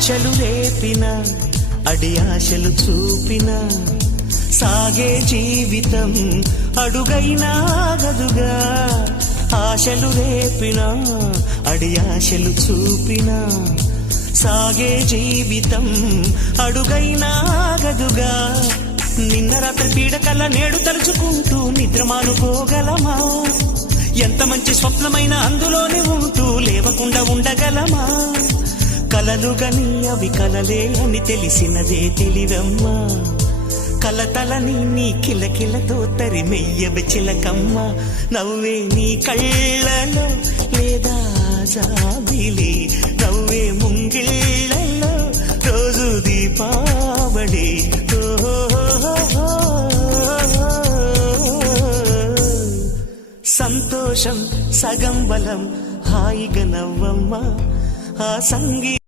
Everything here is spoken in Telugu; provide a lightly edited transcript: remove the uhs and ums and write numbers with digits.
ఆశలు రేపిన అడి ఆశలు చూపిన సాగే జీవితం అడుగైనా ఆగదుగా. ఆశలు రేపిన అడి ఆశలు చూపిన సాగే జీవితం అడుగైనా ఆగదుగా. నిన్న రాత్రి పీడకల నేడు తలుచుకుంటూ నిద్రమానుకోగలమా? ఎంత మంచి స్వప్నమైన అందులోనే ఉంటూ లేవకుండా ఉండగలమా? కలలుగని అవి కలలే అని తెలిసినదే తెలివమ్మా. కలతలని నీ కిలకిలతో తరిమెయ్యవి చిలకమ్మ. నవ్వే నీ కళ్ళలో లేదా జాబిలి, నవ్వే ముంగిళ్ళలో రోజు దీపావళి. సంతోషం సగం బలం హాయిగా నవ్వమ్మ. ఆ సంగీ